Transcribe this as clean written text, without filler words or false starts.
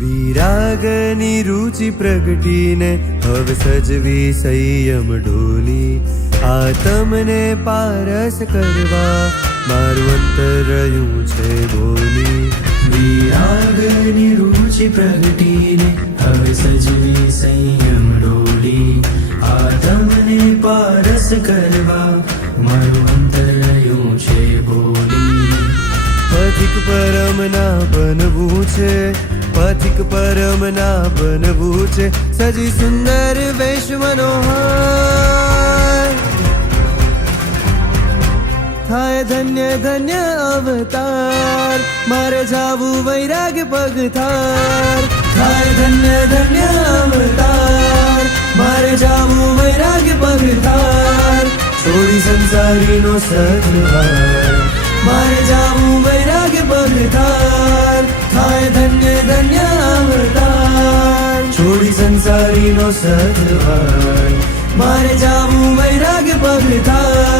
વિરાગની રુચિ પ્રગટીને હવે સજવી સંયમ ડોલી આતમને પારસ કરવા મારું અંતર રહ્યું છે બોલી વિરાગની રુચિ પ્રગટીને હવે સજવી સંયમ ડોલી આતમને પારસ કરવા મારું અંતર રહ્યું છે બોલી પથિક પરમ ના બનવું છે પથિક પરમ ના બનવું છે સજી સુંદર વેશ મનોહર થાય ધન્ય ધન્ય અવતાર મારે જાવું વૈરાગ પગથાર થાય ધન્ય ધન્ય અવતાર મારે જાવું વૈરાગ પગથાર છોડી સંસારીનો સદવાર મારે જાવું વૈરાગ પગથાર થાય ધન્ય ધન્ય અવતાર છોડી સંસારીનો સદવાર મારે જાવું વૈરાગ પગથાર